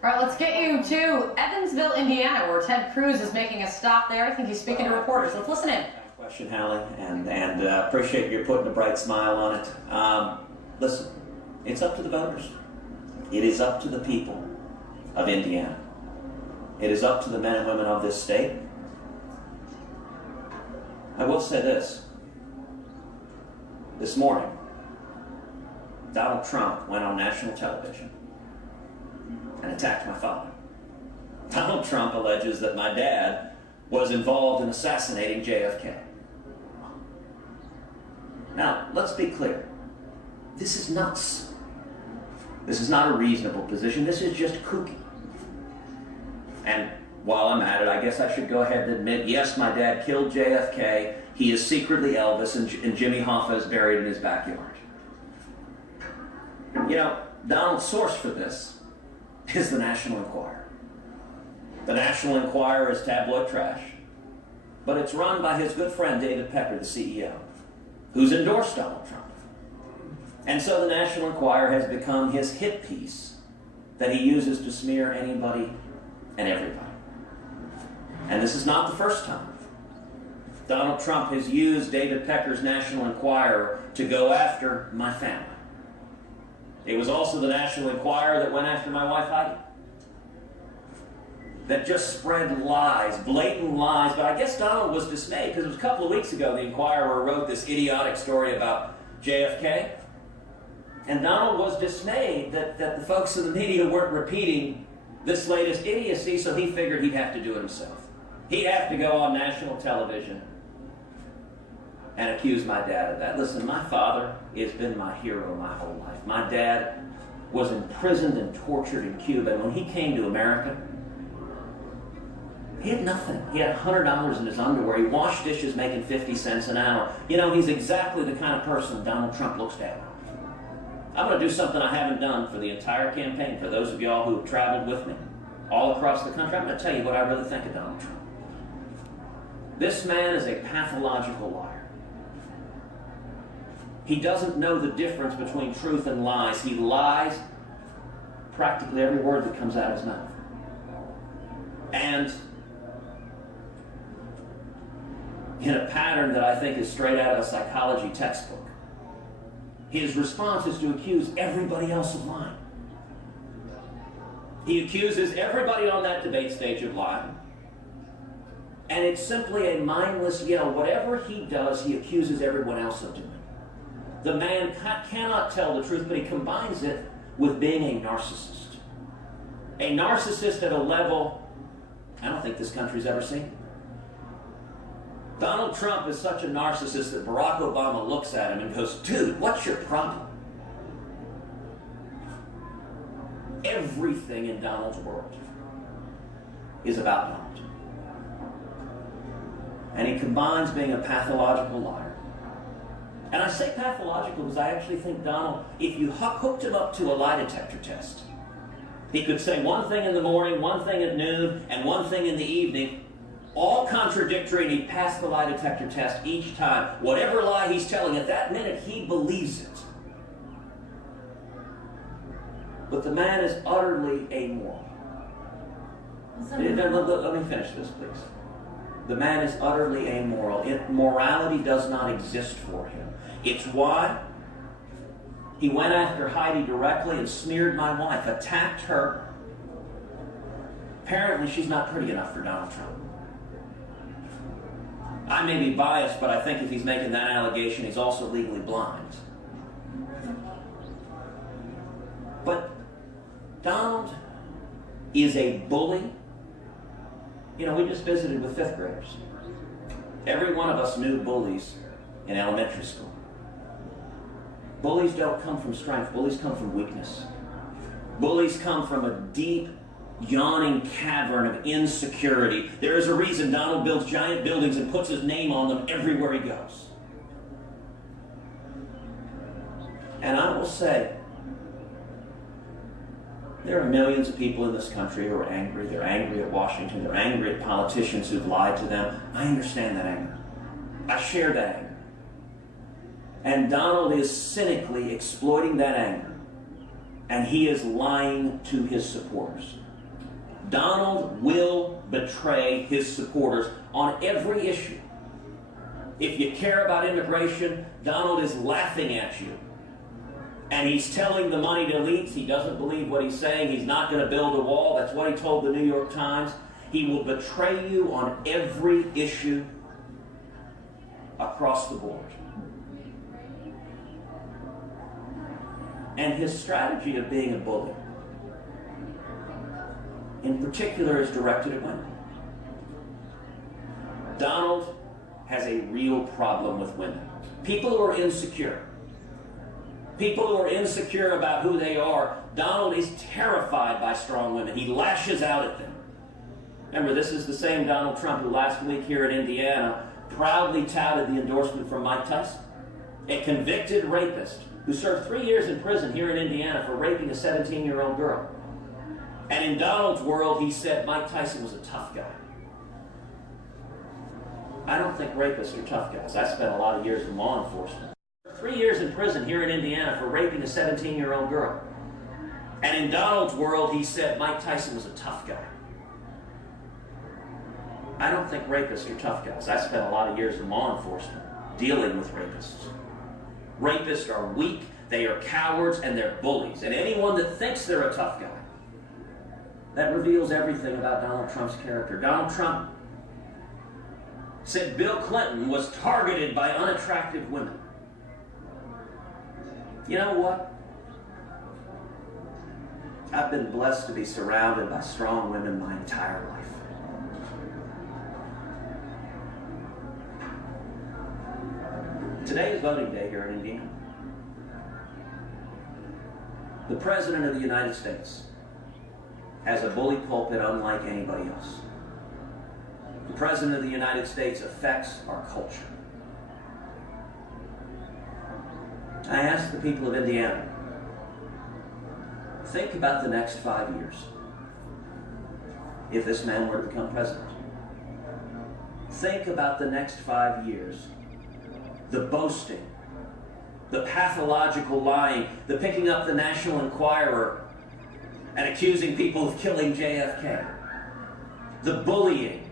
All right, let's get you to Evansville, Indiana, where Ted Cruz is making a stop there. I think he's speaking to reporters. Let's listen in. Question, Hallie, and appreciate you putting a bright smile on it. Listen, it's up to the voters. It is up to the people of Indiana. It is up to the men and women of this state. I will say this. This morning, Donald Trump went on national television and attacked my father. Donald Trump alleges that my dad was involved in assassinating JFK. Now, let's be clear. This is nuts. This is not a reasonable position. This is just kooky. And while I'm at it, I guess I should go ahead and admit, yes, my dad killed JFK. He is secretly Elvis, and Jimmy Hoffa is buried in his backyard. You know, Donald's source for this is the National Enquirer. The National Enquirer is tabloid trash, but it's run by his good friend David Pecker, the CEO, who's endorsed Donald Trump. And so the National Enquirer has become his hit piece that he uses to smear anybody and everybody. And this is not the first time Donald Trump has used David Pecker's National Enquirer to go after my family. It was also the National Enquirer that went after my wife Heidi. That just spread lies, blatant lies. But I guess Donald was dismayed because it was a couple of weeks ago the Enquirer wrote this idiotic story about JFK. And Donald was dismayed that the folks in the media weren't repeating this latest idiocy, so he figured he'd have to do it himself. He'd have to go on national television and accuse my dad of that. Listen, my father has been my hero my whole life. My dad was imprisoned and tortured in Cuba, and when he came to America, he had nothing. He had $100 in his underwear. He washed dishes making 50 cents an hour. You know, he's exactly the kind of person Donald Trump looks down on. I'm going to do something I haven't done for the entire campaign. For those of y'all who have traveled with me all across the country, I'm going to tell you what I really think of Donald Trump. This man is a pathological liar. He doesn't know the difference between truth and lies. He lies practically every word that comes out of his mouth. And in a pattern that I think is straight out of a psychology textbook, his response is to accuse everybody else of lying. He accuses everybody on that debate stage of lying. And it's simply a mindless, whatever he does, he accuses everyone else of doing. The man cannot tell the truth, but he combines it with being a narcissist. A narcissist at a level I don't think this country's ever seen. Donald Trump is such a narcissist that Barack Obama looks at him and goes, dude, what's your problem? Everything in Donald's world is about Donald. And he combines being a pathological liar. And I say pathological because I actually think Donald, if you hooked him up to a lie detector test, he could say one thing in the morning, one thing at noon, and one thing in the evening, all contradictory, and he'd pass the lie detector test each time. Whatever lie he's telling at that minute, he believes it. But the man is utterly amoral. Let me finish this, please. The man is utterly amoral. Morality does not exist for him. It's why he went after Heidi directly and smeared my wife, attacked her. Apparently, she's not pretty enough for Donald Trump. I may be biased, but I think if he's making that allegation, he's also legally blind. But Donald is a bully. You know, we just visited with fifth graders. Every one of us knew bullies in elementary school. Bullies don't come from strength. Bullies come from weakness. Bullies come from a deep, yawning cavern of insecurity. There is a reason Donald builds giant buildings and puts his name on them everywhere he goes. And I will say, there are millions of people in this country who are angry. They're angry at Washington. They're angry at politicians who've lied to them. I understand that anger. I share that anger. And Donald is cynically exploiting that anger. And he is lying to his supporters. Donald will betray his supporters on every issue. If you care about immigration, Donald is laughing at you. And he's telling the moneyed elites he doesn't believe what he's saying. He's not going to build a wall. That's what he told the New York Times. He will betray you on every issue across the board. And his strategy of being a bully, in particular, is directed at women. Donald has a real problem with women. People who are insecure. People who are insecure about who they are. Donald is terrified by strong women. He lashes out at them. Remember, this is the same Donald Trump who last week here in Indiana proudly touted the endorsement from Mike Tyson, a convicted rapist who served 3 years in prison here in Indiana for raping a 17-year-old girl. And in Donald's world, he said Mike Tyson was a tough guy. I don't think rapists are tough guys. I spent a lot of years in law enforcement. 3 years in prison here in Indiana for raping a 17-year-old girl. And in Donald's world, he said Mike Tyson was a tough guy. I don't think rapists are tough guys. I spent a lot of years in law enforcement dealing with rapists. Rapists are weak, they are cowards, and they're bullies. And anyone that thinks they're a tough guy, that reveals everything about Donald Trump's character. Donald Trump said Bill Clinton was targeted by unattractive women. You know what? I've been blessed to be surrounded by strong women my entire life. Today is voting day here in Indiana. The President of the United States has a bully pulpit unlike anybody else. The President of the United States affects our culture. I ask the people of Indiana, think about the next 5 years if this man were to become president. Think about the next 5 years. The boasting, the pathological lying, the picking up the National Enquirer and accusing people of killing JFK, the bullying.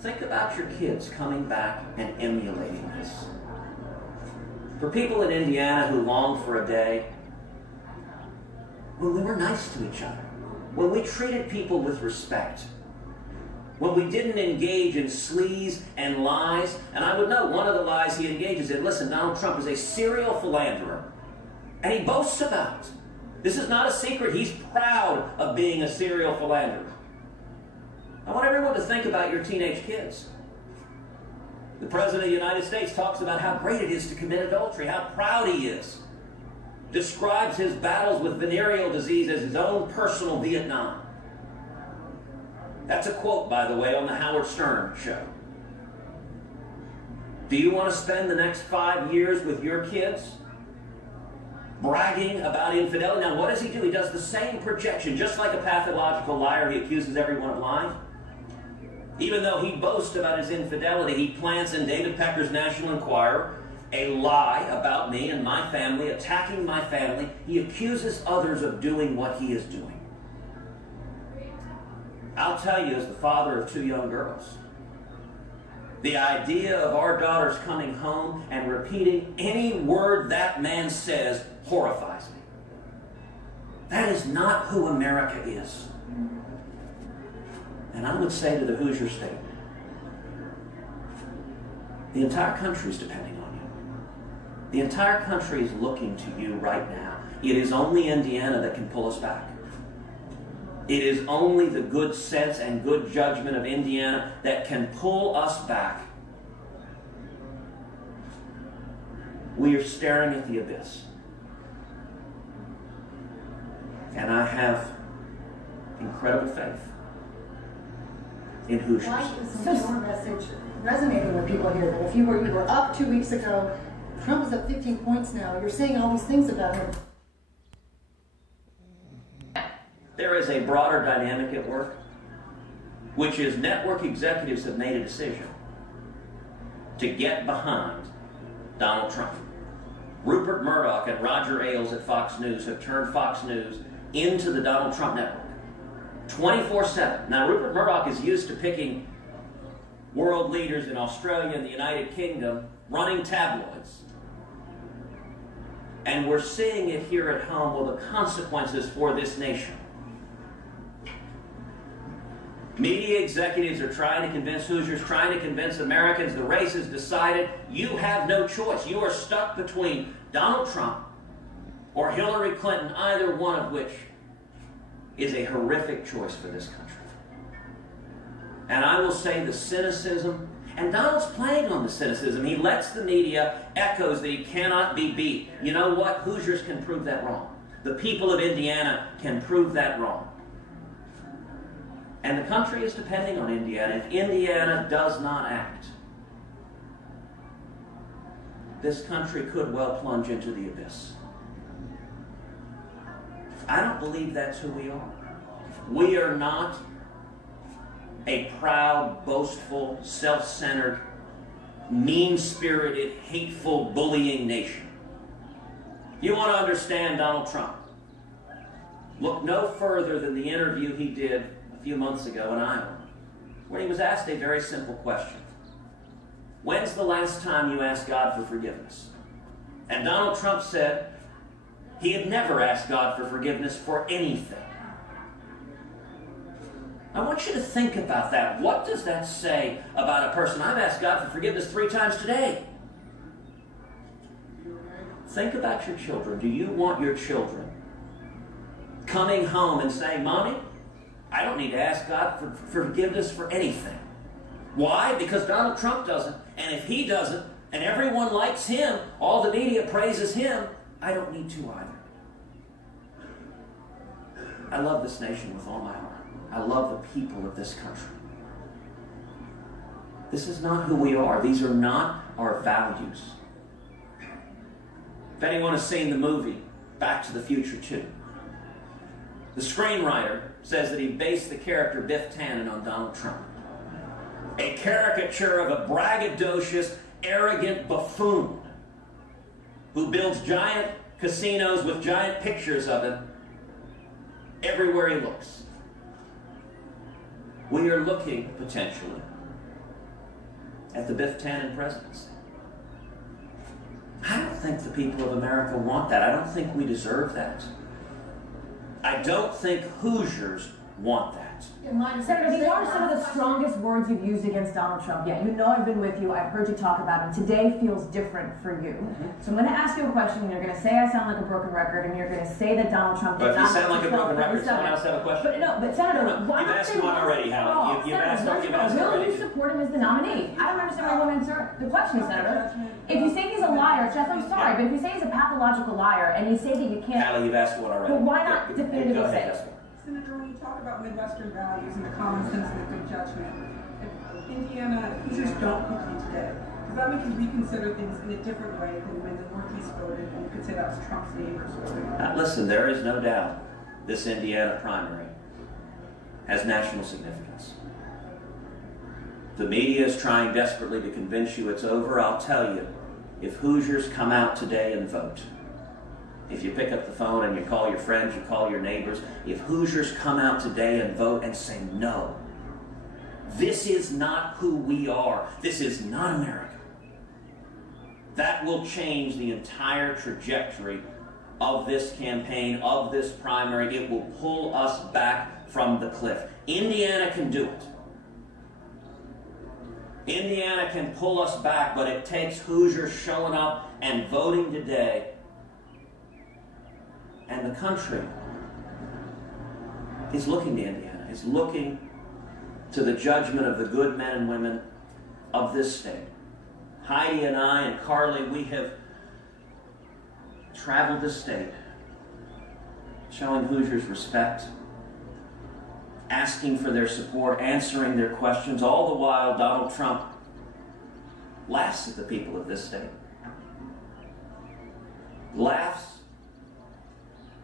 Think about your kids coming back and emulating this. For people in Indiana who long for a day when we were nice to each other, when we treated people with respect, when we didn't engage in sleaze and lies. And I would note one of the lies he engages in. Listen, Donald Trump is a serial philanderer, and he boasts about it. This is not a secret. He's proud of being a serial philanderer. I want everyone to think about your teenage kids. The President of the United States talks about how great it is to commit adultery, how proud he is. Describes his battles with venereal disease as his own personal Vietnam. That's a quote, by the way, on the Howard Stern show. Do you want to spend the next 5 years with your kids bragging about infidelity? Now, what does he do? He does the same projection. Just like a pathological liar, he accuses everyone of lying. Even though he boasts about his infidelity, he plants in David Pecker's National Enquirer a lie about me and my family, attacking my family. He accuses others of doing what he is doing. I'll tell you, as the father of 2 young girls, the idea of our daughters coming home and repeating any word that man says horrifies me. That is not who America is. And I would say to the Hoosier State, the entire country is depending on you. The entire country is looking to you right now. It is only Indiana that can pull us back. It is only the good sense and good judgment of Indiana that can pull us back. We are staring at the abyss. And I have incredible faith in Hoosiers. Why is your message resonating with people here? That if you were up 2 weeks ago, Trump is up 15 points now. You're saying all these things about him. There is a broader dynamic at work, which is network executives have made a decision to get behind Donald Trump. Rupert Murdoch and Roger Ailes at Fox News have turned Fox News into the Donald Trump network. 24/7. Now, Rupert Murdoch is used to picking world leaders in Australia and the United Kingdom, running tabloids. And we're seeing it here at home with the consequences for this nation. Media executives are trying to convince Hoosiers, trying to convince Americans the race is decided. You have no choice. You are stuck between Donald Trump or Hillary Clinton, either one of which is a horrific choice for this country. And I will say the cynicism, and Donald's playing on the cynicism. He lets the media echoes that he cannot be beat. You know what? Hoosiers can prove that wrong. The people of Indiana can prove that wrong. And the country is depending on Indiana. If Indiana does not act, this country could well plunge into the abyss. I don't believe that's who we are. We are not a proud, boastful, self-centered, mean-spirited, hateful, bullying nation. You want to understand Donald Trump? Look no further than the interview he did a few months ago in Iowa, where he was asked a very simple question. When's the last time you asked God for forgiveness? And Donald Trump said he had never asked God for forgiveness for anything. I want you to think about that. What does that say about a person? I've asked God for forgiveness 3 times today. Think about your children. Do you want your children coming home and saying, Mommy, I don't need to ask God for forgiveness for anything? Why? Because Donald Trump doesn't. And if he doesn't, and everyone likes him, all the media praises him, I don't need to either. I love this nation with all my heart. I love the people of this country. This is not who we are. These are not our values. If anyone has seen the movie Back to the Future 2, the screenwriter says that he based the character Biff Tannen on Donald Trump. A caricature of a braggadocious, arrogant buffoon who builds giant casinos with giant pictures of him everywhere he looks. We are looking, potentially, at the Biff Tannen presidency. I don't think the people of America want that. I don't think we deserve that. I don't think Hoosiers want that. Senator, these are some of the strongest words you've used against Donald Trump yet. You know I've been with you. I've heard you talk about him. Today feels different for you. So I'm going to ask you a question, and you're going to say I sound like a broken record, and you're going to say that Donald Trump did not... But if you sound like a broken record, someone else have a question? But Senator, why you've asked one already, Howard. You've asked will you support him as the nominee? I don't understand why I won't answer the question, Senator. If you say he's a liar, Jeff, I'm sorry, but if you say he's a pathological liar, and you say that you can't... Hallie, you've asked one already. But why not definitively say it? Senator, when you talk about Midwestern values and the common sense and the good judgment, if Indiana Hoosiers don't compete today, does that make you reconsider things in a different way than when the Northeast voted, and you could say that was Trump's neighbors voting? Listen, there is no doubt this Indiana primary has national significance. The media is trying desperately to convince you it's over. I'll tell you, if Hoosiers come out today and vote, if you pick up the phone and you call your friends, you call your neighbors, if Hoosiers come out today and vote and say, no, this is not who we are, this is not America, that will change the entire trajectory of this campaign, of this primary. It will pull us back from the cliff. Indiana can do it. Indiana can pull us back, but it takes Hoosiers showing up and voting today. And the country is looking to Indiana, is looking to the judgment of the good men and women of this state. Heidi and I and Carly, we have traveled the state, showing Hoosiers respect, asking for their support, answering their questions, all the while Donald Trump laughs at the people of this state. Laughs,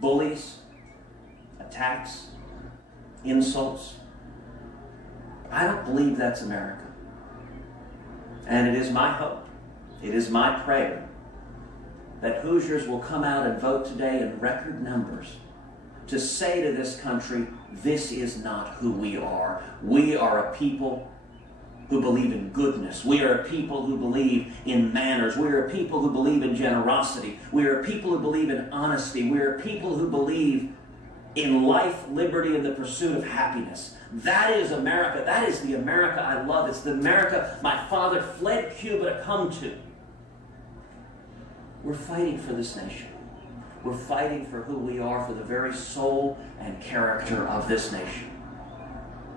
bullies, attacks, insults. I don't believe that's America. And it is my hope, it is my prayer that Hoosiers will come out and vote today in record numbers to say to this country, this is not who we are. We are a people who believe in goodness. We are a people who believe in manners. We are a people who believe in generosity. We are a people who believe in honesty. We are a people who believe in life, liberty, and the pursuit of happiness. That is America. That is the America I love. It's the America my father fled Cuba to come to. We're fighting for this nation. We're fighting for who we are, for the very soul and character of this nation.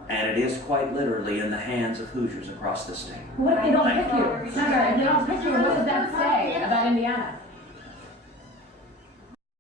And it is quite literally in the hands of Hoosiers across the state. What if they don't pick you? Senator, if they don't pick you, what does that say about Indiana?